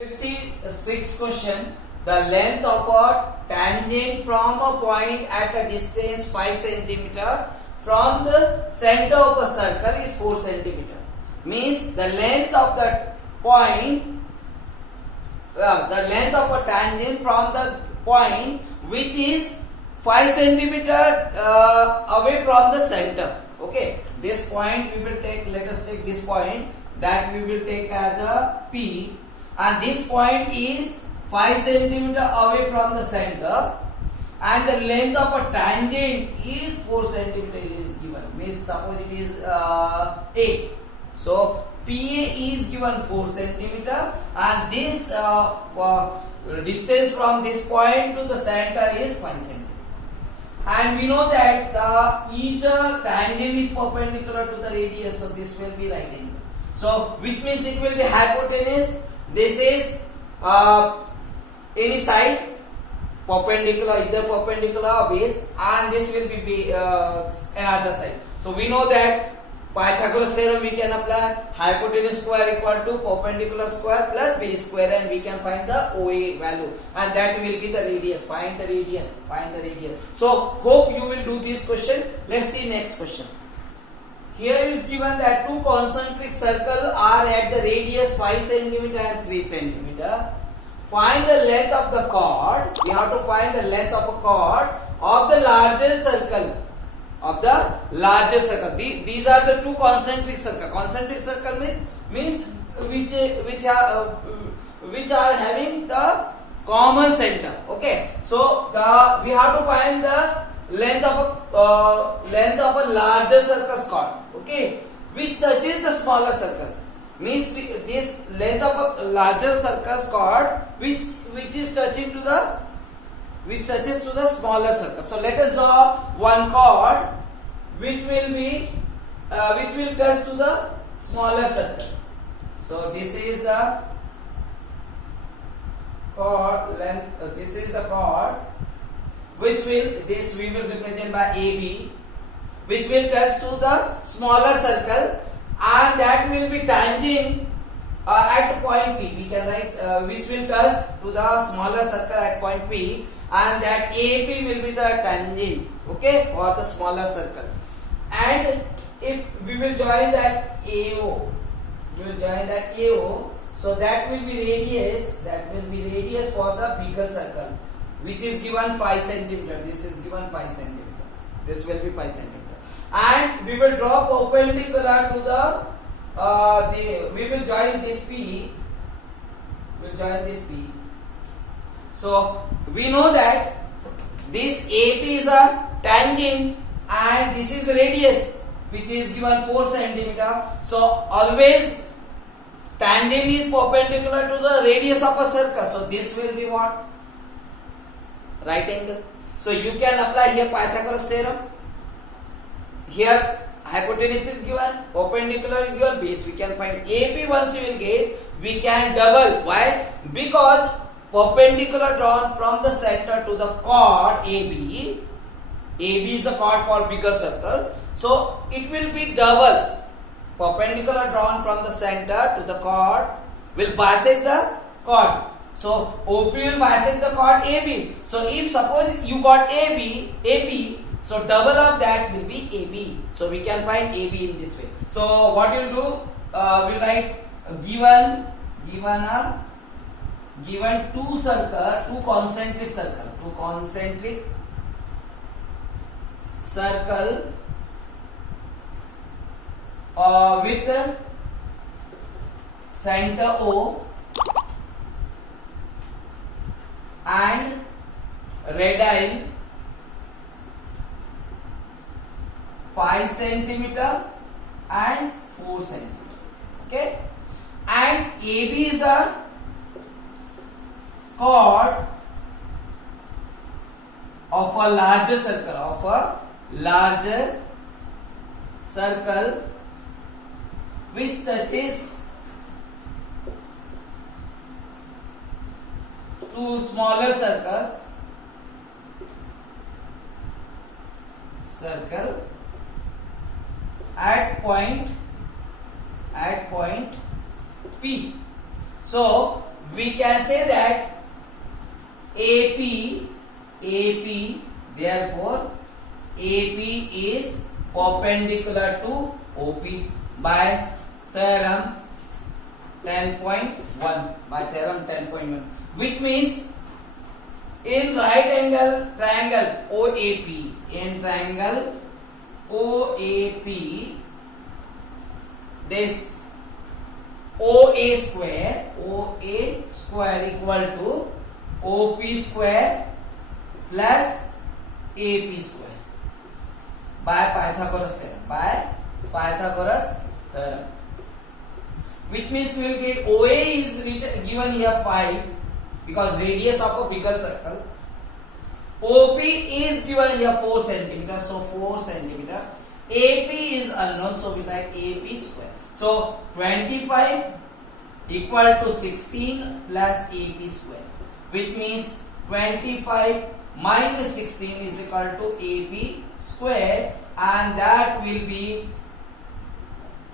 Let's see the sixth question. The length of a tangent from a point at a distance 5 centimeter from the center of a circle is 4 centimeter. Means the length of the point, the length of a tangent from the point which is 5 centimeter away from the center. Okay, this point we will take. Let us take this point that we will take as a P. And this point is 5 centimeter away from the center, and the length of a tangent is 4 centimeter is given. Means suppose it is A. So PA is given 4 centimeter, and this distance from this point to the center is 5 centimeter. And we know that each tangent is perpendicular to the radius, so this will be right angle. So which means it will be hypotenuse. This is any side perpendicular, either perpendicular or base, and this will be another side. So we know that Pythagoras theorem we can apply. Hypotenuse square equal to perpendicular square plus base square, and we can find the OA value, and that will be the radius. Find the radius. Find the radius. So hope you will do this question. Let's see next question. Here is given that two concentric circles are at the radius 5 cm and 3 cm. Find the length of the chord. We have to find the length of a chord of the larger circle. Of the larger circle. These are the two concentric circles. Concentric circle means which are having the common center. Okay. So we have to find the length of a larger circle's chord. Okay, which touches the smaller circle. Means this length of a larger circle's chord which touches to the smaller circle. So let us draw one chord which will touch to the smaller circle. So this is the chord length. This is the chord which we will represent by AB, which will touch to the smaller circle, and that will be tangent at point P. We can write which will touch to the smaller circle at point P, and that AP will be the tangent, okay, for the smaller circle. And if we will join that AO, so that will be radius. That will be radius for the bigger circle, which is given 5 centimeter. This is given 5 centimeter. This will be 5 centimeter. And we will draw perpendicular to the we will join this P. So we know that this AP is a tangent and this is radius, which is given 4 centimeter. So always tangent is perpendicular to the radius of a circle. So this will be what? Right angle. So you can apply here Pythagoras theorem. Here hypotenuse is given, perpendicular is given, base we can find. AP once you will get, we can double. Why? Because perpendicular drawn from the center to the chord AB. AB is the chord for bigger circle. So it will be double. Perpendicular drawn from the center to the chord will bisect the chord. So OP will bisect the chord AB. So if suppose you got AP, so double of that will be AB. So we can find AB in this way. So what you will do? We'll write given two concentric circle with center O and radii 5 centimeter and 4 centimeter. Okay, and AB is a chord of a larger circle, which touches to smaller circle at point P. So we can say that AP, therefore AP is perpendicular to OP by theorem 10.1, which means in right angle triangle OAP, in triangle OAP, this OA square equal to OP square plus AP square by Pythagoras theorem, which means we will get OA is given here 5 because radius of a bigger circle. OP is given here 4 centimeter, so 4 centimeter. AP is unknown, so we write AP square. So 25 equal to 16 plus AP square, which means 25 minus 16 is equal to AP square, and that will be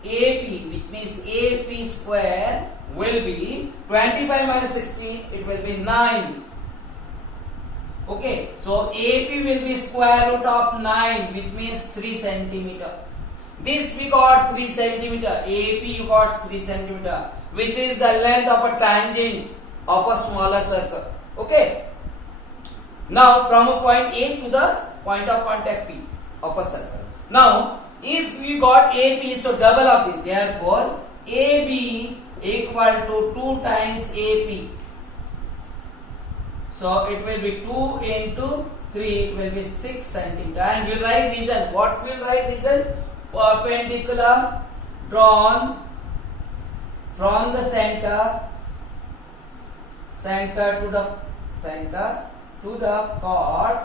AP, which means AP square will be 25 minus 16, it will be 9. Okay, so AP will be square root of 9, which means 3 centimeter. This we got 3 centimeter, AP you got 3 centimeter, which is the length of a tangent of a smaller circle. Okay. Now from a point A to the point of contact P of a circle. Now if we got AP, so double of this, therefore AB equal to 2 times AP. So it will be 2 into 3, it will be 6 centimeter. And we will write reason. What will write reason? Perpendicular drawn from the center to the chord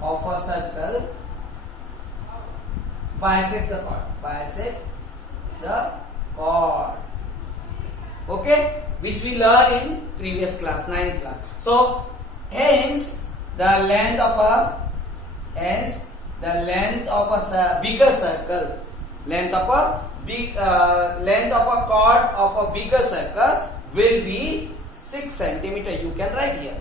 of a circle, bisect the chord. Okay, which we learned in previous class, 9th class. So hence the length of a bigger circle, length of a chord of a bigger circle will be 6 centimeter. You can write here.